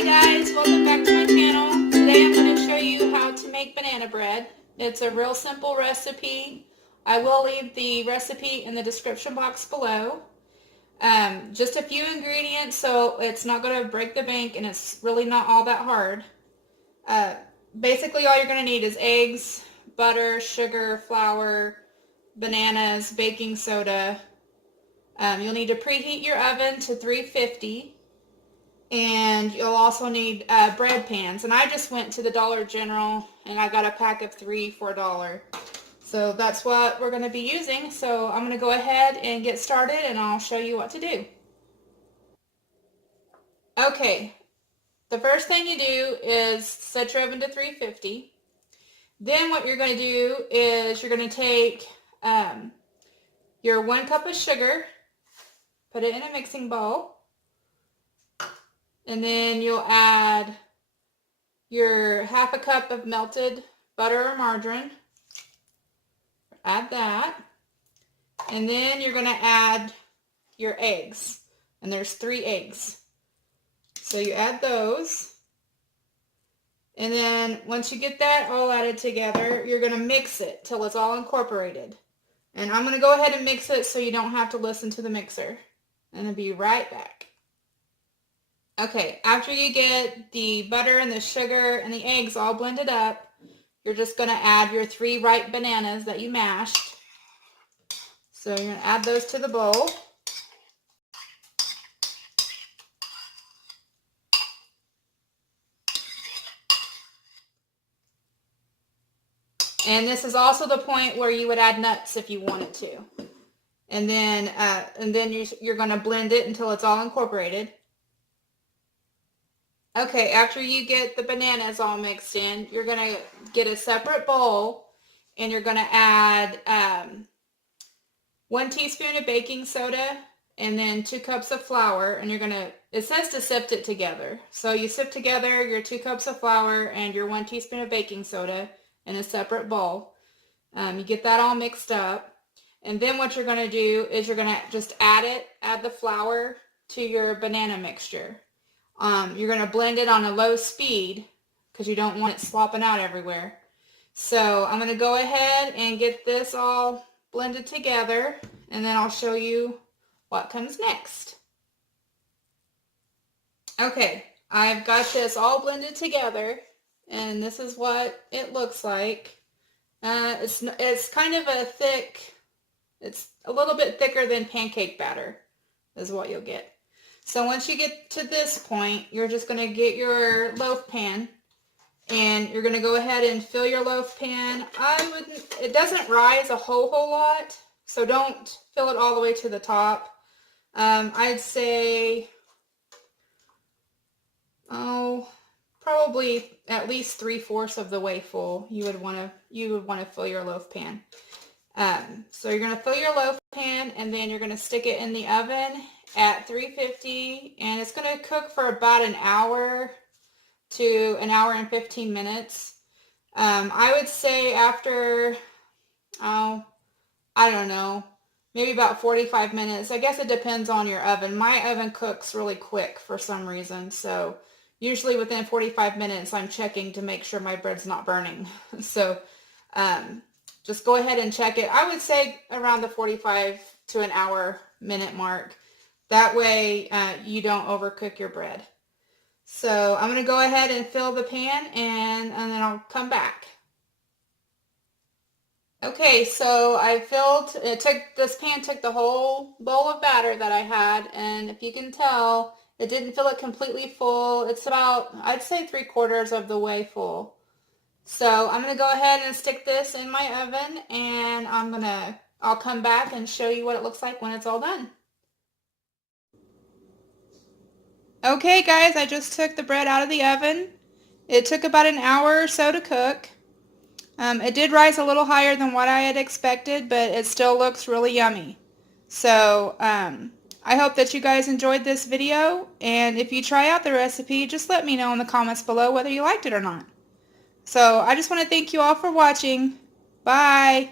Hi guys, welcome back to my channel. Today I'm going to show you how to make banana bread. It's a real simple recipe. I will leave the recipe in the description box below. Just a few ingredients, so it's not going to break the bank and it's really not all that hard. Basically all you're going to need is eggs, butter, sugar, flour, bananas, baking soda. You'll need to preheat your oven to 350. And you'll also need bread pans. And I just went to the Dollar General and I got a pack of 3 for $1. So that's what we're going to be using. So I'm going to go ahead and get started and I'll show you what to do. Okay, the first thing you do is set your oven to 350. Then what you're going to do is you're going to take your 1 cup of sugar, put it in a mixing bowl. And then you'll add your 1/2 cup of melted butter or margarine. Add that. And then you're going to add your eggs. And there's 3 eggs. So you add those. And then once you get that all added together, you're going to mix it till it's all incorporated. And I'm going to go ahead and mix it so you don't have to listen to the mixer. And I'll be right back. Okay, after you get the butter and the sugar and the eggs all blended up, you're just going to add your 3 ripe bananas that you mashed. So you're going to add those to the bowl. And this is also the point where you would add nuts if you wanted to. And then you're going to blend it until it's all incorporated. Okay, after you get the bananas all mixed in, you're going to get a separate bowl and you're going to add 1 teaspoon of baking soda and then 2 cups of flour, and you're going to, it says to sift it together. So you sift together your 2 cups of flour and your 1 teaspoon of baking soda in a separate bowl. You get that all mixed up. And then what you're going to do is you're going to just add the flour to your banana mixture. You're going to blend it on a low speed because you don't want it slopping out everywhere. So I'm going to go ahead and get this all blended together and then I'll show you what comes next. Okay, I've got this all blended together and this is what it looks like. It's kind of a thick, it's a little bit thicker than pancake batter is what you'll get. So once you get to this point, you're just going to get your loaf pan and you're going to go ahead and fill your loaf pan. It doesn't rise a whole lot, so don't fill it all the way to the top. I'd say, probably at least 3/4 of the way full. You would want to fill your loaf pan. So you're going to fill your loaf pan and then you're going to stick it in the oven at 350, and it's going to cook for about an hour to an hour and 15 minutes. I would say after, I don't know, maybe about 45 minutes. I guess it depends on your oven. My oven cooks really quick for some reason, so usually within 45 minutes I'm checking to make sure my bread's not burning. So just go ahead and check it. I would say around the 45 to an hour minute mark. That way you don't overcook your bread. So I'm going to go ahead and fill the pan and then I'll come back. Okay, so I filled, this pan took the whole bowl of batter that I had, and if you can tell, it didn't fill it completely full. It's about, I'd say 3/4 of the way full. So I'm going to go ahead and stick this in my oven and I'll come back and show you what it looks like when it's all done. Okay guys, I just took the bread out of the oven. It took about an hour or so to cook. It did rise a little higher than what I had expected, but it still looks really yummy. So I hope that you guys enjoyed this video, and if you try out the recipe, just let me know in the comments below whether you liked it or not. So I just want to thank you all for watching. Bye!